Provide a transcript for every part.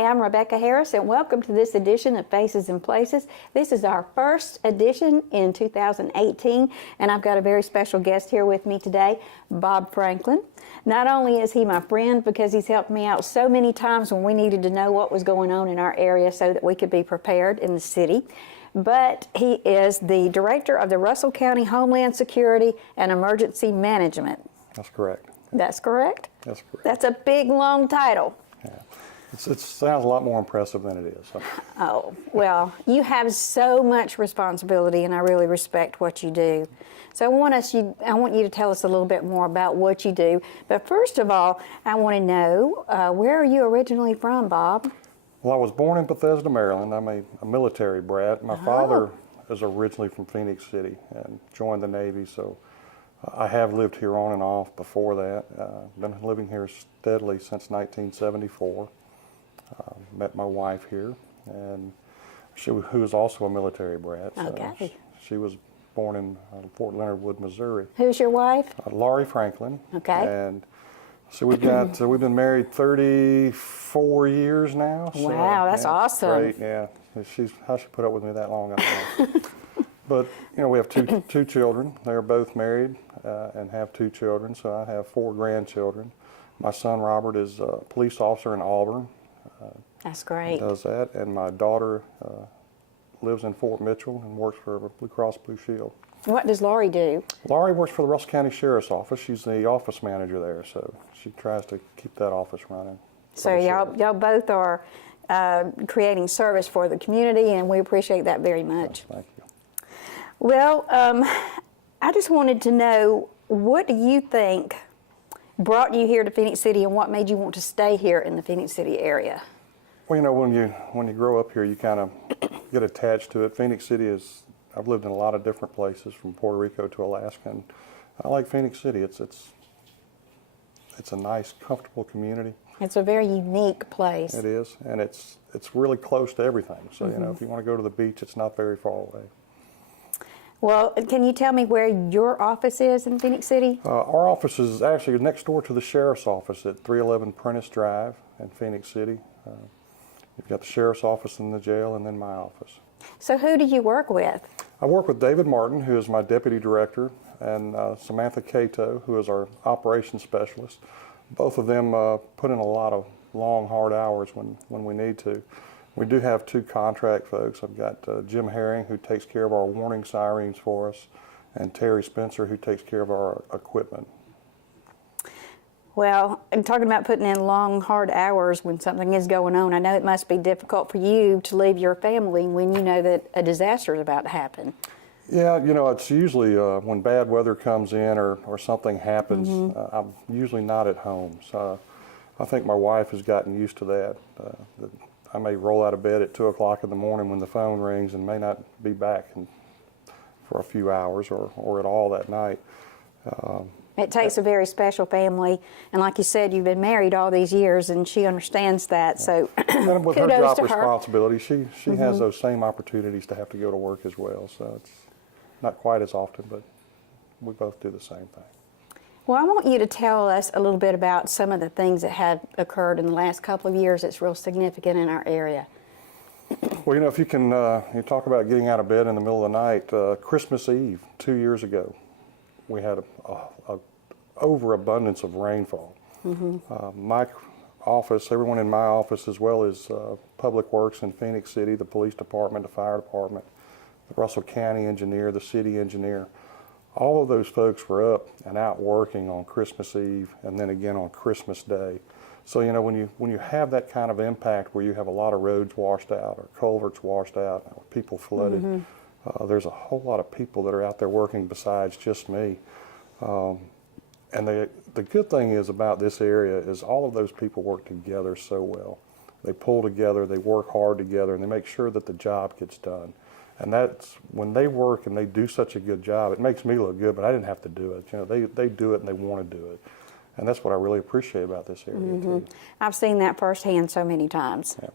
Hi, I'm Rebecca Harris, and welcome to this edition of Faces and Places. This is our first edition in 2018, and I've got a very special guest here with me today, Bob Franklin. Not only is he my friend because he's helped me out so many times when we needed to know what was going on in our area so that we could be prepared in the city, but he is the director of the Russell County Homeland Security and Emergency Management. That's correct. That's correct? That's correct. That's a big, long title. Yeah. It sounds a lot more impressive than it is. So. Oh, well, you have so much responsibility, and I really respect what you do. So I want you to tell us a little bit more about what you do. But first of all, I want to know, where are you originally from, Bob? Well, I was born in Bethesda, Maryland. I'm a military brat. My father is originally from Phenix City and joined the Navy, so I have lived here on and off before that. Been living here steadily since 1974. Met my wife here, and who is also a military brat. So okay. She was born in Fort Leonard Wood, Missouri. Who's your wife? Laurie Franklin. Okay. And so we've been married 34 years now. So, wow, that's awesome. Great, yeah. How she put up with me that long, I don't know. But we have two children. They're both married and have two children. So I have 4 grandchildren. My son Robert is a police officer in Auburn. That's great. Does that, and my daughter lives in Fort Mitchell and works for Blue Cross Blue Shield. What does Laurie do? Laurie works for the Russell County Sheriff's Office. She's the office manager there, so she tries to keep that office running. So y'all both are creating service for the community, and we appreciate that very much. Thank you. Well, I just wanted to know, what do you think brought you here to Phenix City, and what made you want to stay here in the Phenix City area? Well, when you grow up here, you kind of get attached to it. Phenix City I've lived in a lot of different places, from Puerto Rico to Alaska, and I like Phenix City. It's a nice, comfortable community. It's a very unique place. It is, and it's really close to everything. So if you want to go to the beach, it's not very far away. Well, can you tell me where your office is in Phenix City? Our office is actually next door to the Sheriff's Office at 311 Prentice Drive in Phenix City. You've got the Sheriff's Office in the jail, and then my office. So who do you work with? I work with David Martin, who is my Deputy Director, and Samantha Cato, who is our Operations Specialist. Both of them put in a lot of long, hard hours when we need to. We do have 2 contract folks. I've got Jim Herring, who takes care of our warning sirens for us, and Terry Spencer, who takes care of our equipment. Well, and talking about putting in long, hard hours when something is going on, I know it must be difficult for you to leave your family when you know that a disaster is about to happen. Yeah, it's usually when bad weather comes in or something happens, I'm usually not at home. So I think my wife has gotten used to that. I may roll out of bed at 2 o'clock in the morning when the phone rings and may not be back for a few hours or at all that night. It takes a very special family, and like you said, you've been married all these years, and she understands that. Yeah. So and with her kudos job to responsibility, she has those same opportunities to have to go to work as well. So it's not quite as often, but we both do the same thing. Well, I want you to tell us a little bit about some of the things that have occurred in the last couple of years that's real significant in our area. Well, if you can, you talk about getting out of bed in the middle of the night. Christmas Eve 2 years ago, we had a overabundance of rainfall. My office, everyone in my office, as well as Public Works in Phenix City, the police department, the fire department, the Russell County engineer, the city engineer, all of those folks were up and out working on Christmas Eve and then again on Christmas Day. So when you have that kind of impact where you have a lot of roads washed out or culverts washed out or people flooded, there's a whole lot of people that are out there working besides just me. And the good thing is about this area is all of those people work together so well. They pull together, they work hard together, and they make sure that the job gets done. And that's when they work and they do such a good job, it makes me look good, but I didn't have to do it. They do it and they want to do it. And that's what I really appreciate about this area too. I've seen that firsthand so many times. Yeah.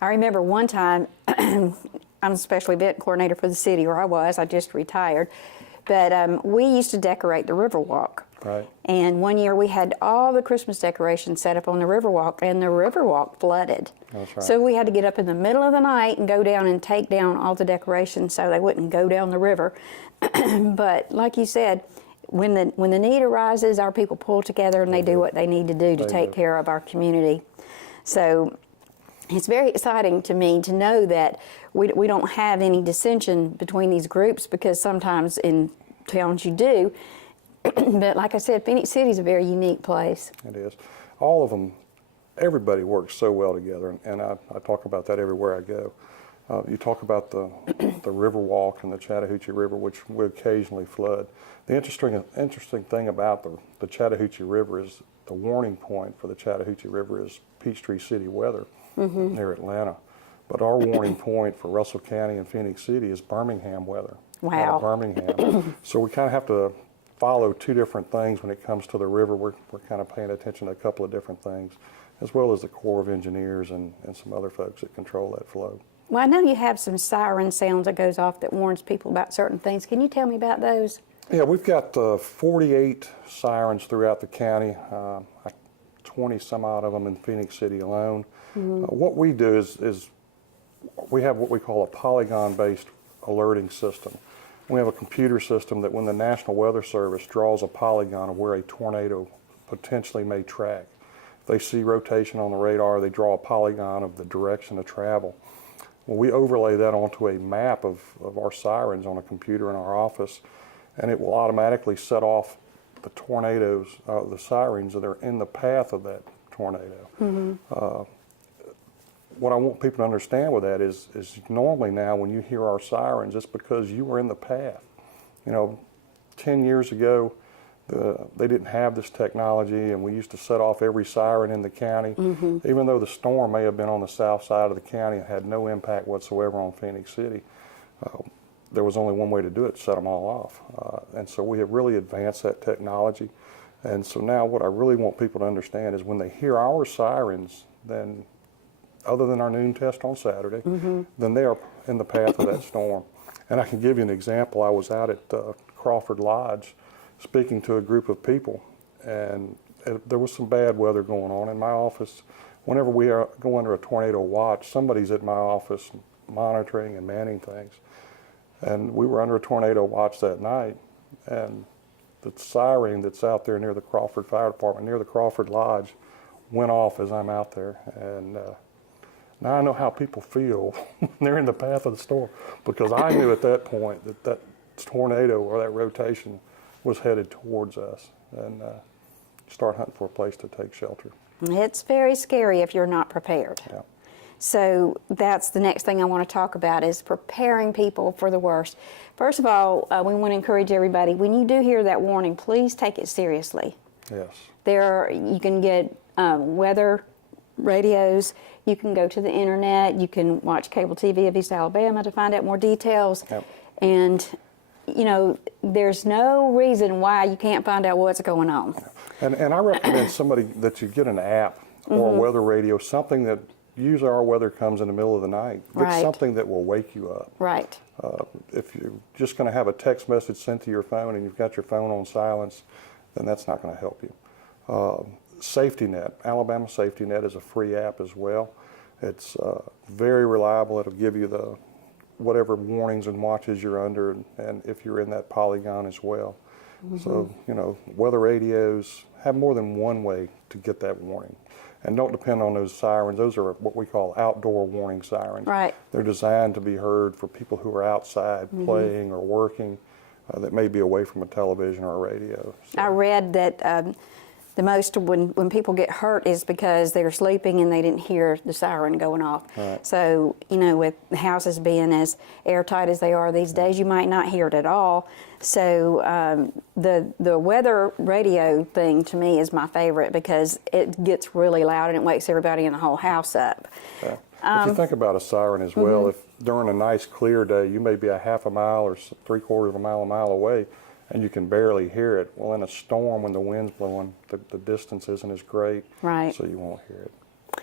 I remember one time, I'm a special event coordinator for the city, or I just retired, but we used to decorate the Riverwalk. Right. And one year we had all the Christmas decorations set up on the Riverwalk, and the Riverwalk flooded. That's right. So we had to get up in the middle of the night and go down and take down all the decorations so they wouldn't go down the river. But like you said, when the need arises, our people pull together and they do what they need to do to take care of our community. So it's very exciting to me to know that we don't have any dissension between these groups, because sometimes in towns you do. But like I said, Phenix City is a very unique place. It is. All of them, everybody works so well together, and I talk about that everywhere I go. You talk about the Riverwalk and the Chattahoochee River, which we occasionally flood. The interesting thing about the Chattahoochee River is the warning point for the Chattahoochee River is Peachtree City weather near Atlanta. But our warning point for Russell County and Phenix City is Birmingham weather. Wow. Out of Birmingham. So we kind of have to follow two different things when it comes to the river. We're kind of paying attention to a couple of different things, as well as the Corps of Engineers and some other folks that control that flow. Well, I know you have some siren sounds that goes off that warns people about certain things. Can you tell me about those? Yeah, we've got 48 sirens throughout the county, 20 some odd of them in Phenix City alone. What we do is we have what we call a polygon-based alerting system. We have a computer system that when the National Weather Service draws a polygon of where a tornado potentially may track, if they see rotation on the radar, they draw a polygon of the direction of travel. Well, we overlay that onto a map of our sirens on a computer in our office, and it will automatically set off the tornadoes, the sirens that are in the path of that tornado. What I want people to understand with that is normally now when you hear our sirens, it's because you were in the path. 10 years ago, they didn't have this technology, and we used to set off every siren in the county, even though the storm may have been on the south side of the county and had no impact whatsoever on Phenix City. There was only one way to do it, set them all off. And so we have really advanced that technology. And so now what I really want people to understand is when they hear our sirens, then other than our noon test on Saturday, then they are in the path of that storm. And I can give you an example. I was out at Crawford Lodge speaking to a group of people, and there was some bad weather going on in my office. Whenever we go under a tornado watch, somebody's at my office monitoring and manning things. And we were under a tornado watch that night, and the siren that's out there near the Crawford Fire Department, near the Crawford Lodge, went off as I'm out there. And now I know how people feel when they're in the path of the storm, because I knew at that point that tornado or that rotation was headed towards us, and start hunting for a place to take shelter. It's very scary if you're not prepared. Yeah. So that's the next thing I want to talk about, is preparing people for the worst. First of all, we want to encourage everybody, when you do hear that warning, please take it seriously. Yes. You can get weather radios, you can go to the internet, you can watch cable TV of East Alabama to find out more details. Yep. And there's no reason why you can't find out what's going on. And I recommend somebody that you get an app or a weather radio, something that usually our weather comes in the middle of the night. Get Right. something that will wake you up. Right. If you're just going to have a text message sent to your phone and you've got your phone on silence, then that's not going to help you. Safety Net, Alabama Safety Net is a free app as well. It's very reliable. It'll give you whatever warnings and watches you're under, and if you're in that polygon as well. So, weather radios have more than one way to get that warning. And don't depend on those sirens. Those are what we call outdoor warning sirens. Right. They're designed to be heard for people who are outside playing or working that may be away from a television or a radio. So. I read that the most when people get hurt is because they're sleeping and they didn't hear the siren going off. Right. So, with the houses being as airtight as they are these days, you might not hear it at all. So the weather radio thing to me is my favorite, because it gets really loud and it wakes everybody in the whole house up. Yeah. If you think about a siren as well, if during a nice clear day you may be a half a mile or 3/4 of a mile away, and you can barely hear it. Well, in a storm, when the wind's blowing, the distance isn't as great, Right. so you won't hear it.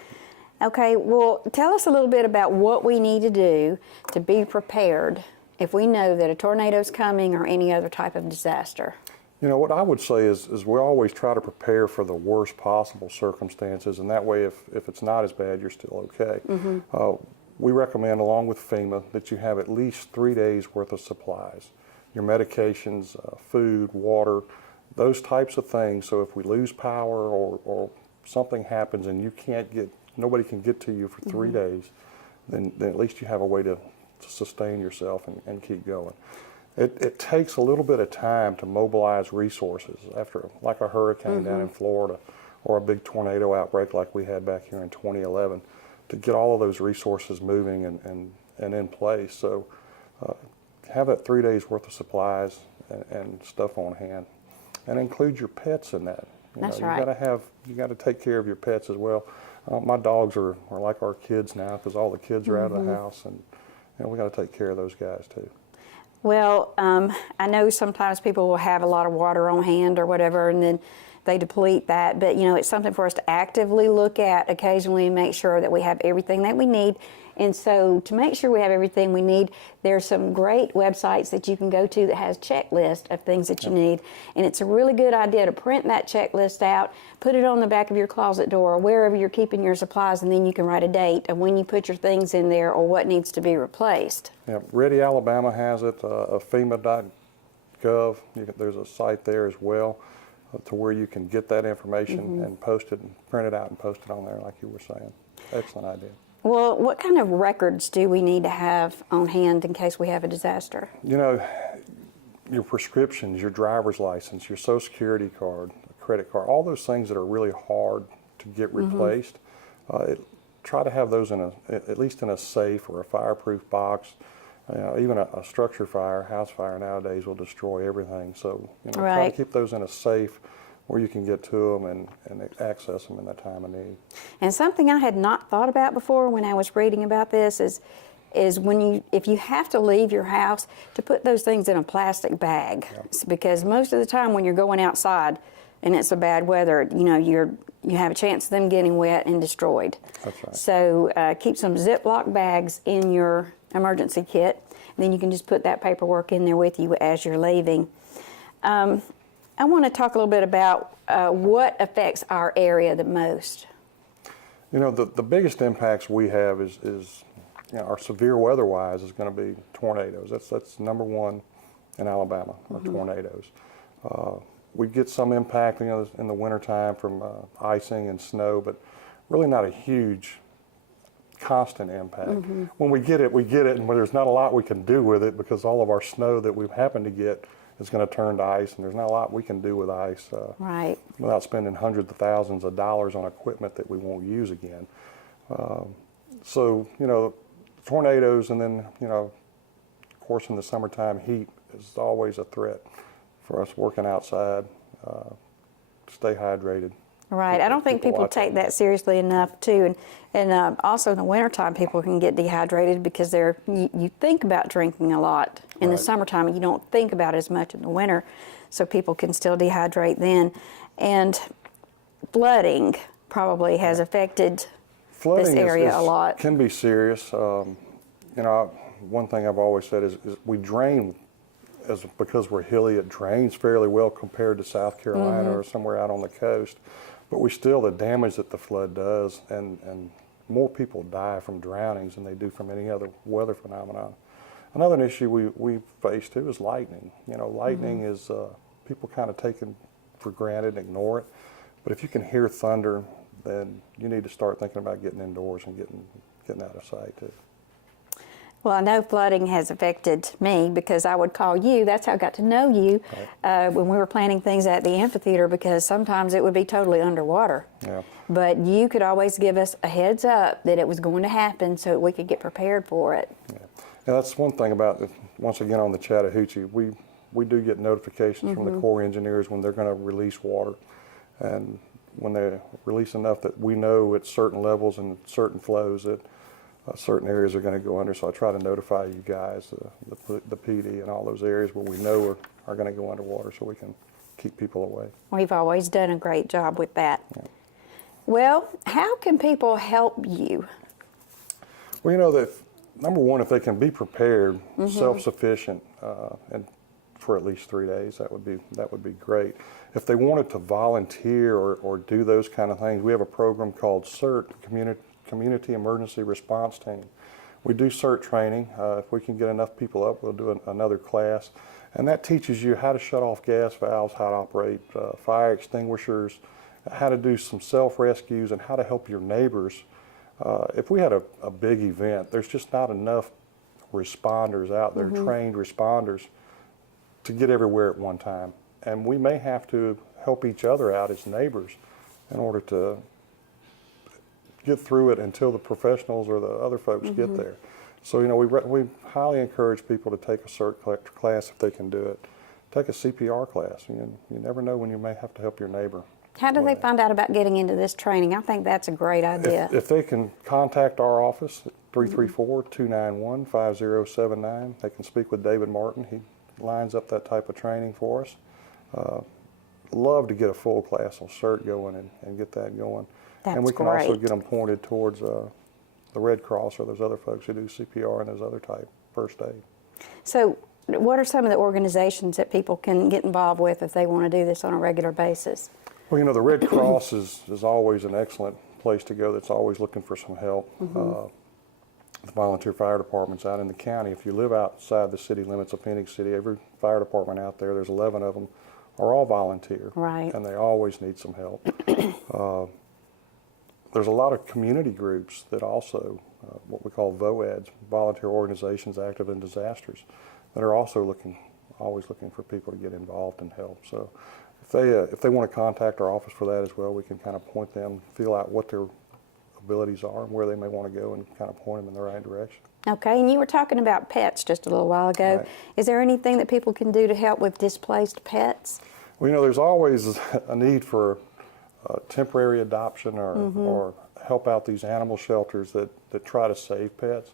Okay, well, tell us a little bit about what we need to do to be prepared if we know that a tornado's coming or any other type of disaster. You know, what I would say is we always try to prepare for the worst possible circumstances, and that way if it's not as bad, you're still okay. We recommend, along with FEMA, that you have at least 3 days worth of supplies, your medications, food, water, those types of things. So if we lose power or something happens and nobody can get to you for 3 days, then at least you have a way to sustain yourself and keep going. It takes a little bit of time to mobilize resources after, like a hurricane down in Florida or a big tornado outbreak like we had back here in 2011, to get all of those resources moving and in place. So have that 3 days worth of supplies and stuff on hand, and include your pets in that. That's right. You got to take care of your pets as well. My dogs are like our kids now, because all the kids are out of the house, and we got to take care of those guys too. Well, I know sometimes people will have a lot of water on hand or whatever, and then they deplete that. But, it's something for us to actively look at occasionally and make sure that we have everything that we need. And so to make sure we have everything we need, there's some great websites that you can go to that has checklist of things that you need. And it's a really good idea to print that checklist out, put it on the back of your closet door or wherever you're keeping your supplies, and then you can write a date of when you put your things in there or what needs to be replaced. Yeah, Ready Alabama has it, FEMA.gov. There's a site there as well to where you can get that information and post it and print it out and post it on there like you were saying. Excellent idea. Well, what kind of records do we need to have on hand in case we have a disaster? Your prescriptions, your driver's license, your Social Security card, credit card, all those things that are really hard to get replaced, try to have those at least in a safe or a fireproof box. Even a structure fire, house fire nowadays will destroy everything. So try to keep those in a safe where you can get to them and access them in that time of need. And something I had not thought about before when I was reading about this is if you have to leave your house, to put those things in a plastic bag. Because most of the time when you're going outside and it's a bad weather, you have a chance of them getting wet and destroyed. That's right. So keep some Ziploc bags in your emergency kit. Then you can just put that paperwork in there with you as you're leaving. I want to talk a little bit about what affects our area the most. The biggest impacts we have is our severe weather-wise is going to be tornadoes. That's number one in Alabama, are tornadoes. We get some impact in the wintertime from icing and snow, but really not a huge constant impact. When we get it, and there's not a lot we can do with it, because all of our snow that we happen to get is going to turn to ice, and there's not a lot we can do with ice without spending hundreds of thousands of dollars on equipment that we won't use again. So tornadoes, and then of course in the summertime, heat is always a threat for us working outside. Stay hydrated. Right. I don't think people take that seriously enough too, and also in the wintertime people can get dehydrated because you think about drinking a lot in the summertime, and you don't think about it as much in the winter, so people can still dehydrate then. And flooding probably has affected this area a lot. Can be serious. One thing I've always said is we drain. Because we're hilly, it drains fairly well compared to South Carolina or somewhere out on the coast. But the damage that the flood does, and more people die from drownings than they do from any other weather phenomenon. Another issue we face too is lightning. Lightning is people kind of take it for granted and ignore it. But if you can hear thunder, then you need to start thinking about getting indoors and getting out of sight too. Well, I know flooding has affected me because I would call you. That's how I got to know you when we were planning things at the amphitheater, because sometimes it would be totally underwater. Yeah. But you could always give us a heads up that it was going to happen so we could get prepared for it. Yeah, that's one thing about, once again, on the Chattahoochee, we do get notifications from the Corps engineers when they're going to release water. And when they release enough that we know at certain levels and certain flows that certain areas are going to go under, so I try to notify you guys, the PD, and all those areas where we know are going to go underwater, so we can keep people away. We've always done a great job with that. Yeah. Well, how can people help you? Well, that number one, if they can be prepared, self-sufficient, and for at least 3 days. That would be great. If they wanted to volunteer or do those kind of things, we have a program called CERT, Community Emergency Response Team. We do CERT training. If we can get enough people up, we'll do another class. And that teaches you how to shut off gas valves, how to operate fire extinguishers, how to do some self-rescues, and how to help your neighbors. If we had a big event, there's just not enough responders out there, trained responders, to get everywhere at one time. And we may have to help each other out as neighbors in order to get through it until the professionals or the other folks get there. So, you know, we highly encourage people to take a CERT class if they can do it. Take a CPR class. You never know when you may have to help your neighbor. How do they find out about getting into this training? I think that's a great idea. If they can contact our office at 334-291-5079, they can speak with David Martin. He lines up that type of training for us. Love to get a full class on CERT going and get that going. That's and we can great. also get them pointed towards the Red Cross or those other folks who do CPR and those other type first aid. So what are some of the organizations that people can get involved with if they want to do this on a regular basis? Well, you know, the Red Cross is always an excellent place to go. That's always looking for some help. The volunteer fire departments out in the county, if you live outside the city limits of Phenix City, every fire department out there, there's 11 of them, are all volunteer. Right. And they always need some help. There's a lot of community groups that also, what we call VOADs, volunteer organizations active in disasters, that are also always looking for people to get involved and help. So if they want to contact our office for that as well, we can kind of point them, feel out what their abilities are and where they may want to go and kind of point them in the right direction. Okay, and you were talking about pets just a little while ago. Right. Is there anything that people can do to help with displaced pets? Well, you know, there's always a need for temporary adoption or help out these animal shelters that try to save pets.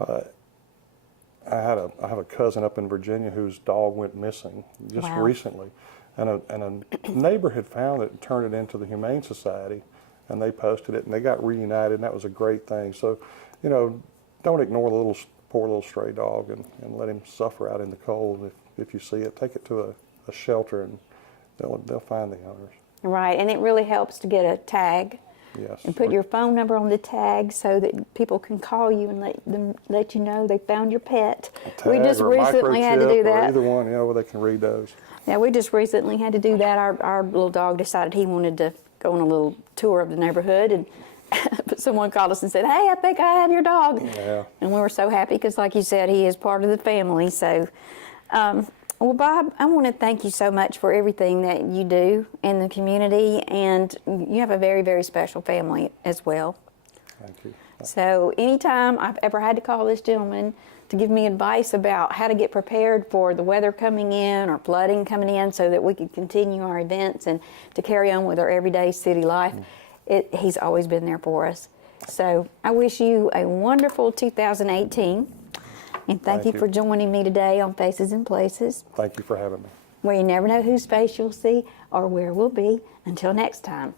I have a cousin up in Virginia whose dog went missing just recently, and a neighbor had found it and turned it into the Humane Society, and they posted it, and they got reunited, and that was a great thing. So, you know, don't ignore the poor little stray dog and let him suffer out in the cold. If you see it, take it to a shelter, and they'll find the owners. Right, and it really helps to get a tag. Yes. And put your phone number on the tag so that people can call you and let you know they found your pet. We just recently had to do that. Or either one, you know, where they can read those. Yeah, we just recently had to do that. Our little dog decided he wanted to go on a little tour of the neighborhood, and but someone called us and said, "Hey, I think I have your dog." Yeah. And we were so happy because, like you said, he is part of the family. So, well, Bob, I want to thank you so much for everything that you do in the community, and you have a very, very special family as well. Thank you. So anytime I've ever had to call this gentleman to give me advice about how to get prepared for the weather coming in or flooding coming in so that we could continue our events and to carry on with our everyday city life, he's always been there for us. So I wish you a wonderful 2018. And thank you for joining me today on Faces and Places. Thank you for having me. Where you never know whose face you'll see or where we'll be. Until next time.